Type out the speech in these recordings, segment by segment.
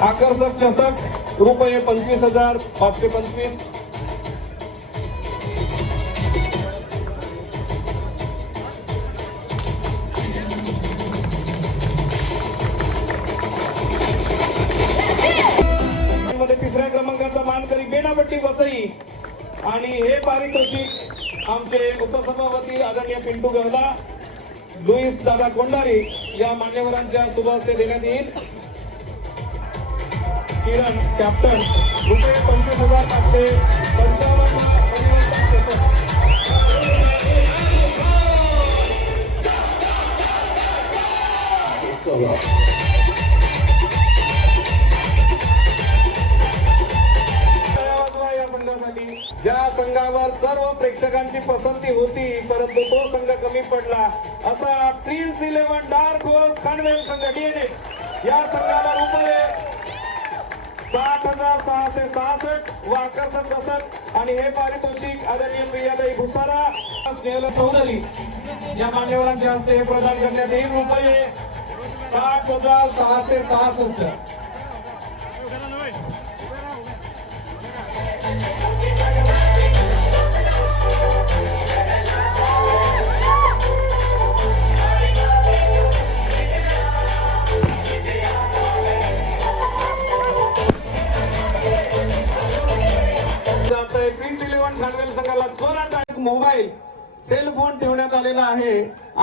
आकर्षक चषक रुपये 25,525. तिसऱ्या क्रमांकाचा मानकरी बेनापट्टी वसई आणि हे पारितोषिक आमचे उपसभापती आदरणीय पिंटू गवला, लुईस दादा कोंडारी या मान्यवरांच्या शुभ हस्ते देण्यात येईल. किरण कॅप्टन रुपये 25,555. ज्या संघावर सर्व प्रेक्षकांची पसंती होती परंतु तो संघ कमी पडला असा प्रिन्स 11 डार्क हॉर्स खानवेल संघ डीएनए या संघाला रुपये 60,666 व आकर्षक चषक आणि हे पारितोषिक आदरणीय प्रियाताई भुसारा, स्नेहल चौधरी या मान्यवरांच्या हस्ते हे प्रदान करण्यात येईल. रुपये 60,666. प्रिन्स 11 खानवेल संघाला चोराटा एक मोबाईल सेल फोन ठेवण्यात आलेला आहे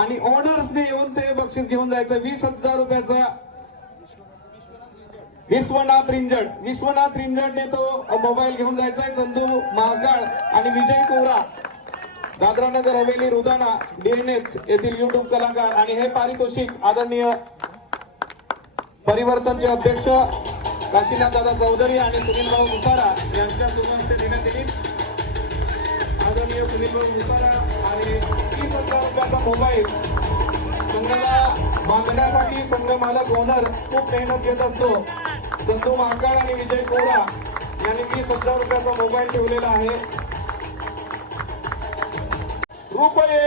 आणि ओनर्सने येऊन ते बक्षीस घेऊन जायचं. 20,000 रुपयाचा विश्वनाथ रिंजडने तो मोबाईल घेऊन जायचा आहे. चंदू महागाळ आणि विजय कोरा, दादरानगर हवेली रुदाना डीएनएच येथील युट्यूब कलाकार आणि हे पारितोषिक आदरणीय परिवर्तनचे अध्यक्ष काशीनाथ दादा चौधरी आणि सुनील भाऊ मुसारा यांच्या शुभ हस्ते देण्यात येईल. आदरणीय सुनील भाऊ मुसारा आणि 30,000 रुपयाचा मोबाईल संघाला बांधण्यासाठी संघ मालक ओनर खूप मेहनत घेत असतो. चंदू महाकाळ आणि विजय कोरा यांनी 30,000 रुपयाचा मोबाईल ठेवलेला आहे. रुपये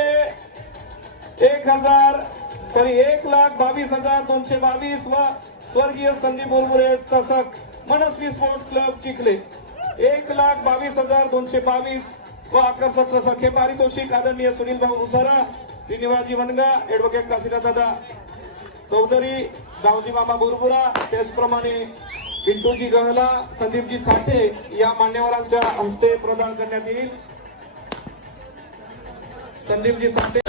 1,22,222 व स्वर्गीय संदीप बोरबुरे चषक मनस्वी स्पोर्ट्स क्लब चिखले 1,22,222 व आकर्षक चषक हे पारितोषिक आदरणीय सुनील भाऊ मुसारा, श्रीनिवासजी वनगा, ऍडव्होकेट काशीनाथ दादा चौधरी, दावजी मामा बोरबुरा, त्याचप्रमाणे पिंटूजी गहला, संदीपजी साठे या मान्यवरांच्या हस्ते प्रदान करण्यात येईल. संदीपजी साठे